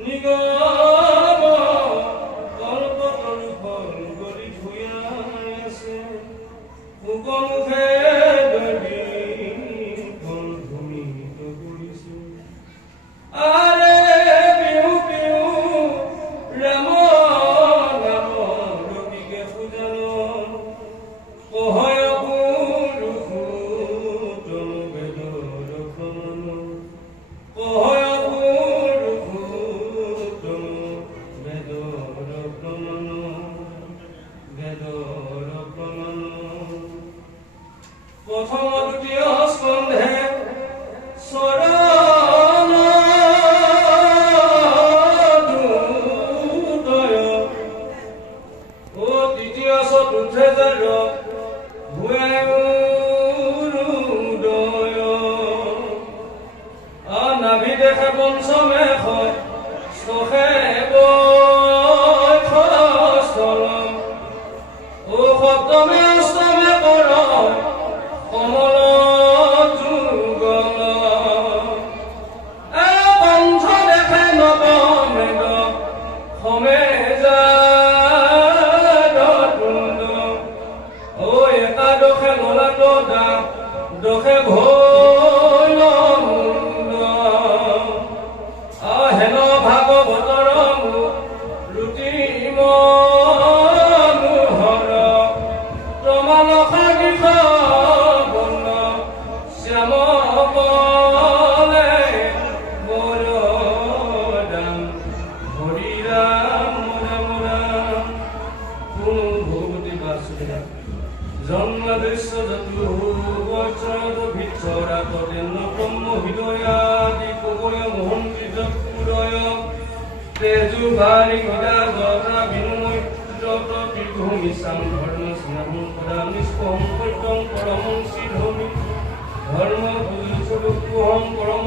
那个 প্ৰথম দ্বিতীয় স্কন্ধে দুদয় ও তৃতীয় চতুৰ্থে জাৰ ভুৱে উদয় নাভি দেখে পঞ্চমে হয় ছহে নলাত দা দশে ভৈল জন্মাদৃশ্য যতুর্বচর ভিক্ষরা তদেন্ন ব্রহ্ম হৃদয়াদি কুকুরে মোহন বিজকুরয় তেজু ভারি গদা গদা বিনুমৈত্রত ত্রিভূমি সাম ধর্ম স্নেহম পদা নিষ্পহম পৈতং পরমং সিদ্ধমি ধর্ম পুজুষরূপহম পরম